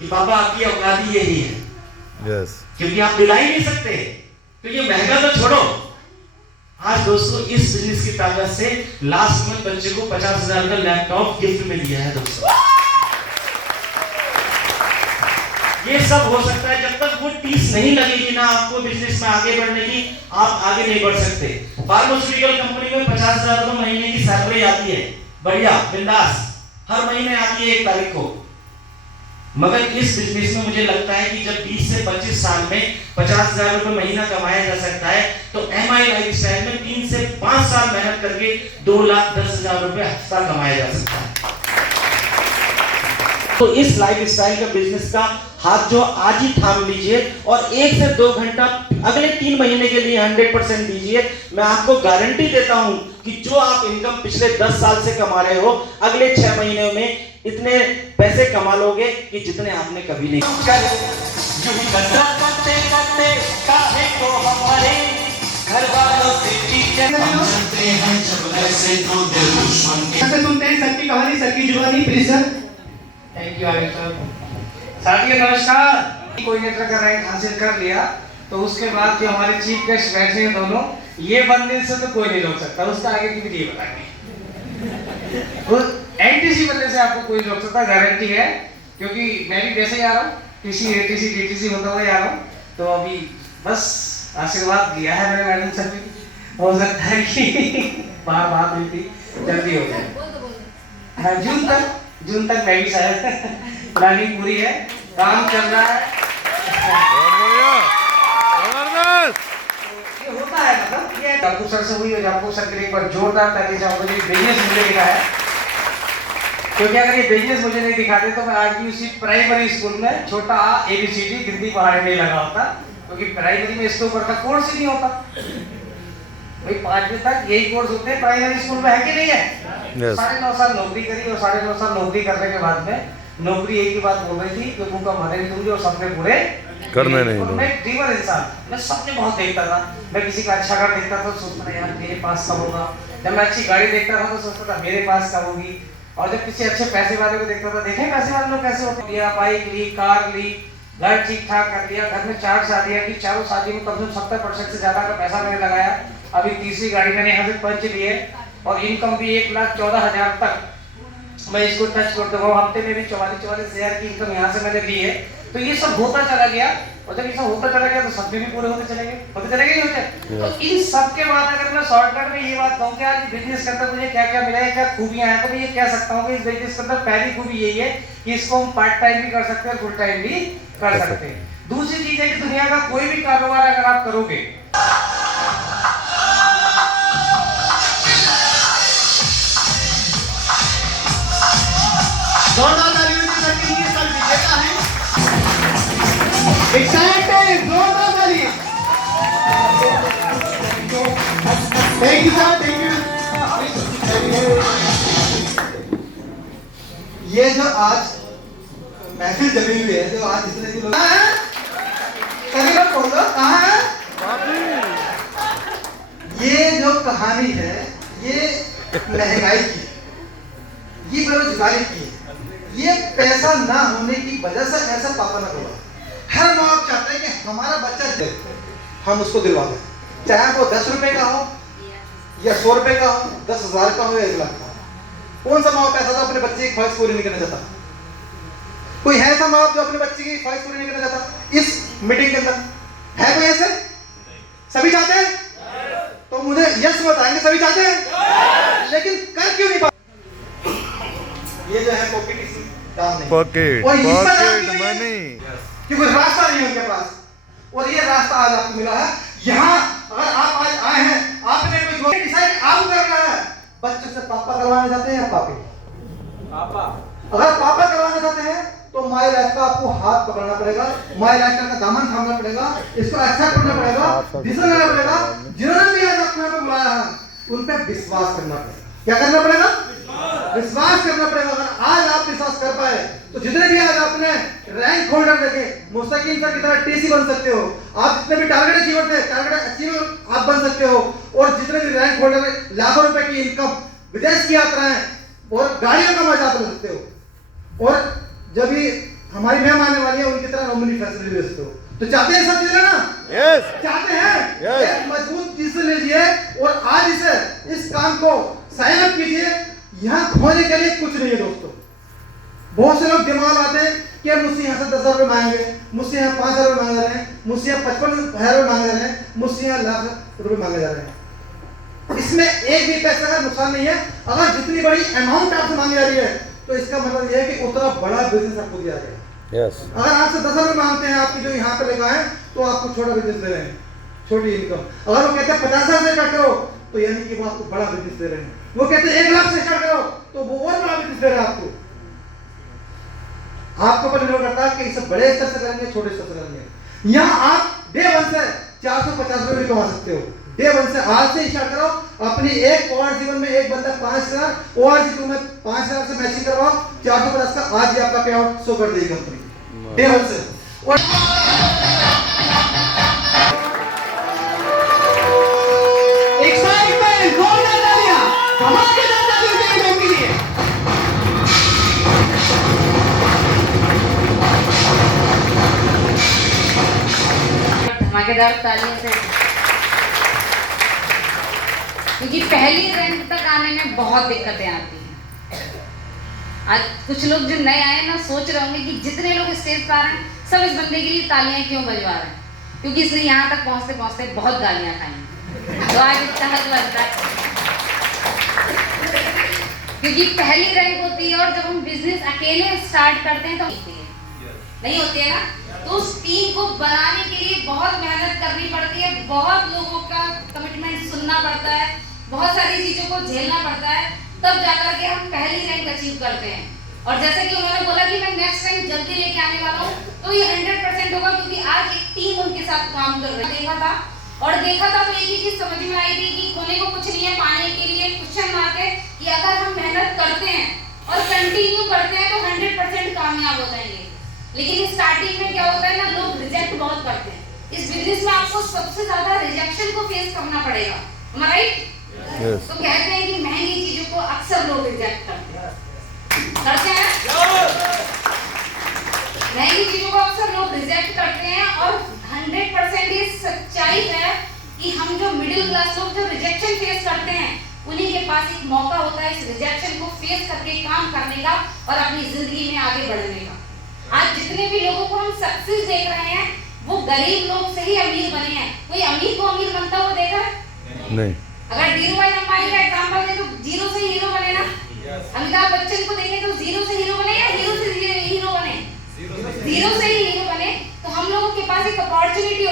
कि पापा आपकी औकात ही यही है। यस। क्योंकि आप दिला ही नहीं सकते, तो ये महंगा तो छोड़ो। आज दोस्तों इस बिजनेस की ताकत से लास्ट मंथ बच्चे को 50,000 का लैपटॉप गिफ्ट में दिया है दोस्तों। ये सब हो सकता है जब तक वो टीस नहीं लगेगी ना आपको बिजनेस में आगे बढ़ने की, आप आगे नहीं बढ़ सकते। फार्मास्यूटिकल कंपनी में 50,000 रुपए महीने की सैलरी आती है, बढ़िया बिंदास, हर महीने आती है 1 तारीख को। मगर इस बिजनेस में मुझे लगता है कि जब 20 से 25 साल में 50,000 रुपए महीना कमाया जा सकता है, तो MI लाइफस्टाइल में 3 से 5 साल मेहनत करके 2,10,000 रुपए हफ्ता कमाया जा सकता है। तो इस लाइफस्टाइल का बिजनेस का हाथ जो आज ही थाम लीजिए और 1 से 2 घंटा अगले 3 महीने के लिए 100% दीजिए। मैं आपको गारंटी देता हूं कि जो आप इनकम पिछले 10 साल से कमा रहे हो, अगले 6 महीने में इतने पैसे कमा लोगे कि जितने आपने कभी नहीं सुनते हैं सर की कहानी, सर की जुबानी। Please sir. Thank you Arif sir. साथियों नमस्कार। कोई नेता का रैंक हासिल कर लिया तो उसके बाद जो हमारे चीफ गेस्ट बैठे हैं दोनों, ये बंदे से तो कोई नहीं रोक सकता, उसका आगे की विधि बताएंगे। तो एनटीसी बंदे से आपको कोई रोक सकता, गारंटी है। क्योंकि मैं भी वैसे ही आ रहा हूँ, टीसी एटीसी डीटीसी होता हुआ आ रहा हूँ। तो अभी बस आशीर्वाद दिया है मेरे मैडम सर ने, हो सकता है कि बात हुई थी, जल्दी हो जाए। हाँ, जून तक मैं भी शायद प्लानिंग पूरी है, काम चल रहा है। ये होता है, मतलब ये जापू सर से हुई है। जापू सर के लिए एक बार जोरदार ताली चाहूंगा। ये बिजनेस मुझे दिखा है, क्योंकि अगर ये बिजनेस मुझे नहीं दिखाते तो मैं आज भी उसी प्राइमरी स्कूल में छोटा ABCD गिनती पढ़ाने नहीं लगा होता। क्योंकि प्राइमरी में इसके ऊपर का कोर्स ही नहीं होता। भाई 5वीं तक यही कोर्स होते हैं प्राइमरी स्कूल में, है कि नहीं है? 9.5 साल नौकरी करी और 9.5 साल नौकरी करने के बाद में नौकरी एक ही बात बोल रही थी कि उनका मदे दूंगी और सपने पूरे करने नहीं दूंगी। मैं ड्रीमर इंसान, मैं सपने बहुत देखता था। मैं किसी का अच्छा घर देखता था तो सोचता था यार मेरे पास कब होगा। जब मैं अच्छी गाड़ी देखता था तो सोचता था मेरे पास कब होगी। और जब किसी अच्छे पैसे वाले को देखता था, देखें पैसे वाले लोग कैसे होते हैं, बाइक ली, कार ली, घर ठीक ठाक कर लिया, घर में 4 शादियां की, चारों शादी में कम से कम 70% से ज्यादा का पैसा मैंने लगाया। अभी तीसरी गाड़ी मैंने यहाँ से पंच ली है और इनकम भी 1,14,000 तक मैं इसको टच कर दूंगा। हफ्ते में भी 44,000 की इनकम यहाँ से मैंने ली है। तो ये सब होता चला गया, और जब ये सब होता चला गया तो सपने भी पूरे होते चले नहीं होते। तो इन सब के बाद अगर मैं शॉर्टकट में ये बात कहूँ कि आज बिजनेस के अंदर मुझे क्या क्या मिला है, क्या खूबियां हैं, तो मैं ये कह सकता हूँ कि इस बिजनेस के अंदर पहली खूबी यही है कि इसको हम पार्ट टाइम भी कर सकते हैं, फुल टाइम भी कर सकते हैं। दूसरी चीज है कि दुनिया का कोई भी कारोबार अगर आप करोगे, thank you sir, thank you. ये जो आज महफिल जमी हुई है, जो आज जितने भी लोग सभी लोग बोलो कहाँ है? ये जो कहानी है ये महंगाई की, ये बेरोजगारी की है, ये पैसा ना होने की वजह से ऐसा पापा ना हुआ। हर माँ बाप चाहते हैं कि हमारा बच्चा हम उसको दिलवा दें, चाहे वो 10 रुपए का हो या 100 रुपए का हो, 10,000 का हो या 1 लाख का हो। कौन सा माँ बाप ऐसा था अपने बच्चे की ख्वाहिश पूरी नहीं करना चाहता? कोई है ऐसा माँ बाप जो अपने बच्चे की ख्वाहिश पूरी नहीं करना चाहता? इस मीटिंग के अंदर है कोई ऐसे? सभी चाहते हैं? तो मुझे यस बताएंगे सभी चाहते हैं, लेकिन कर क्यों नहीं पाते? ये जो है पॉकेट किसी काम नहीं, पॉकेट मनी, क्योंकि रास्ता नहीं है उनके पास। और ये रास्ता आज आपको मिला है। यहाँ अगर आप आज आए हैं, आपने कोई डिसाइड आप करना है, बच्चे से पापा करवाना चाहते हैं या पापी? पापा। अगर पापा करवाना चाहते हैं तो माई लाइफ का आपको हाथ पकड़ना पड़ेगा, माई लाइफ का दामन थामना पड़ेगा, इसको एक्सेप्ट करना पड़ेगा, डिसीजन लेना पड़ेगा। जिन्होंने भी आज आपको यहाँ पे बुलाया है उन पे विश्वास करना पड़ेगा। क्या करना पड़ेगा? विश्वास करना पड़ेगा। अगर आज आप विश्वास कर पाए तो जितने भी आज आपने रैंक होल्डर देखे, मुस्तकीम सर की तरह टीसी बन सकते हो। आप जितने भी टारगेट अचीवर थे, टारगेट अचीवर आप बन सकते हो। और जितने भी रैंक होल्डर लाखों रुपए की इनकम, विदेश की यात्राएं और गाड़ियों का मजा बन सकते हो। और जब भी हमारी मैम आने वाली है, उनकी तरह नॉमिनी फैसिलिटी दे सकते हो। तो चाहते हैं सब चीजें ना? यस चाहते हैं? Yes. एक मजबूत डिसीजन लीजिए और आज इस काम को साइन अप कीजिए। यहाँ खोने के लिए कुछ नहीं है दोस्तों। बहुत से लोग दिमाग आते हैं कि मुझसे यहाँ से 10,000 रुपये मांगेंगे, मुझसे यहाँ 5,000 रुपये मांगे जा रहे हैं, मुझसे यहाँ 55,000 रुपये मांगे जा रहे हैं, मुझसे यहाँ लाख रुपये मांगे जा रहे हैं। इसमें एक भी पैसे का नुकसान नहीं है। अगर जितनी बड़ी अमाउंट आपसे मांगी जा रही है तो इसका मतलब यह है कि उतना बड़ा बिजनेस आपको दिया गया। यस अगर आपसे 10,000 रुपये मांगते हैं आपकी जो यहाँ पे लेगा है तो आपको छोटा बिजनेस दे रहे हैं, छोटी इनकम। अगर वो कहते हैं 50,000 से स्टार्ट करो तो यानी कि वो आपको बड़ा बिजनेस दे रहे हैं। वो कहते हैं 1 लाख से स्टार्ट करो तो वो और बड़ा बिजनेस दे रहे हैं आपको। आपको पर निर्भर करता है कि इसे बड़े स्तर से करेंगे, छोटे स्तर से करेंगे। यहाँ आप डे 1 से 450 रुपये भी कमा सकते हो। डे 1 से आज से स्टार्ट करो। अपनी एक ORG 1 में एक बंदा 5,000, ORG 2 में 5,000 से मैचिंग करवाओ, 450 का आज ही आपका पे आउट शो कर देगी कंपनी डे 1 से। और एक्साइटमेंट जोरदार तालियां धमाकेदार तालियां के लिए। धमाकेदार तालियों से, क्योंकि पहली रैंक तक आने में बहुत दिक्कतें आती हैं। आज कुछ लोग जो नए आए ना सोच रहे होंगे कि जितने लोग स्टेज पर आ रहे हैं सब इस बंदे के लिए तालियां क्यों बजवा रहे हैं, क्योंकि इसने यहाँ तक पहुँचते पहुँचते बहुत गालियाँ खाई। तो आज इसका हक बनता है, क्योंकि पहली रैंक होती है और जब हम बिजनेस अकेले स्टार्ट करते हैं तो नहीं होती है ना, तो उस टीम को बनाने के लिए बहुत मेहनत करनी पड़ती है, बहुत लोगों का कमिटमेंट सुनना पड़ता है, बहुत सारी चीजों को झेलना पड़ता है, तब जाकर के हम पहली रैंक अचीव करते हैं। और जैसे कि उन्होंने बोला कि मैं नेक्स्ट रैंक जल्दी लेके आने वाला हूँ, तो ये 100% होगा, क्योंकि आज एक टीम उनके साथ काम कर रही है। देखा था तो एक ही चीज समझ में आई थी कि खोने को कुछ नहीं है, पाने के लिए क्वेश्चन मार्क है कि अगर हम मेहनत करते हैं और कंटिन्यू करते हैं तो 100% कामयाब हो जाएंगे। लेकिन स्टार्टिंग में क्या होता है ना, लोग रिजेक्ट बहुत करते हैं। इस बिजनेस में आपको सबसे ज्यादा रिजेक्शन को फेस करना पड़ेगा, राइट? तो कहते हैं कि महंगी चीजों को अक्सर लोग रिजेक्ट करते हैं। महंगी चीजों को अक्सर लोग रिजेक्ट करते हैं और 100% ये सच्चाई है कि हम जो मिडिल क्लास लोग जो रिजेक्शन फेस करते हैं उन्हीं के पास एक मौका होता है इस रिजेक्शन को फेस करके काम करने का और अपनी जिंदगी में आगे बढ़ने का। आज जितने भी लोगों को हम सक्सेस देख रहे हैं वो गरीब लोग से ही अमीर बने हैं। कोई अमीर को अमीर बनता हुआ देखा है? नहीं। अगर धीरूभाई अंबानी का एग्जांपल दे तो जीरो से हीरो बने ना। अमिताभ बच्चन को देखें तो जीरो से हीरो बने या हीरो से हीरो बने? जीरो से ही हीरो बने। तो हम लोगों के पास एक अपॉर्चुनिटी होती है